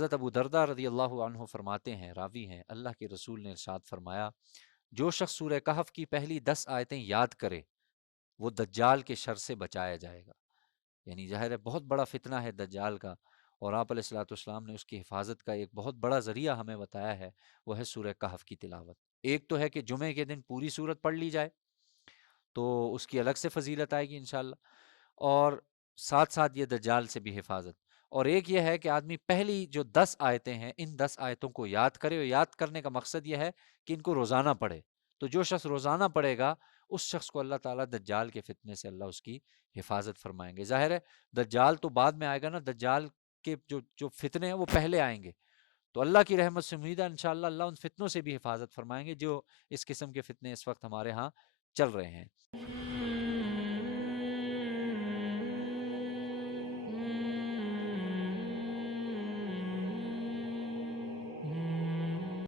حضرت ابو دردہ رضی اللہ عنہ فرماتے ہیں، راوی ہیں، اللہ کے رسول نے ارشاد فرمایا، جو شخص سورہ کہف کی پہلی 10 آیتیں یاد کرے وہ دجال کے شر سے بچایا جائے گا۔ یعنی ظاہر ہے بہت بڑا فتنہ ہے دجال کا، اور آپ علیہ الصلوۃ والسلام نے اس کی حفاظت کا ایک بہت بڑا ذریعہ ہمیں بتایا ہے، وہ ہے سورہ کہف کی تلاوت۔ ایک تو ہے کہ جمعے کے دن پوری سورت پڑھ لی جائے تو اس کی الگ سے فضیلت آئے گی انشاءاللہ، اور ساتھ ساتھ یہ دجال سے بھی حفاظت۔ اور ایک یہ ہے کہ آدمی پہلی جو 10 آیتیں ہیں ان 10 آیتوں کو یاد کرے، اور یاد کرنے کا مقصد یہ ہے کہ ان کو روزانہ پڑھے۔ تو جو شخص روزانہ پڑھے گا اس شخص کو اللہ تعالیٰ دجال کے فتنے سے اللہ اس کی حفاظت فرمائیں گے۔ ظاہر ہے دجال تو بعد میں آئے گا نا، دجال کے جو فتنے ہیں وہ پہلے آئیں گے، تو اللہ کی رحمت سے امید ہے انشاءاللہ اللہ ان فتنوں سے بھی حفاظت فرمائیں گے جو اس قسم کے فتنے اس وقت ہمارے ہاں چل رہے ہیں۔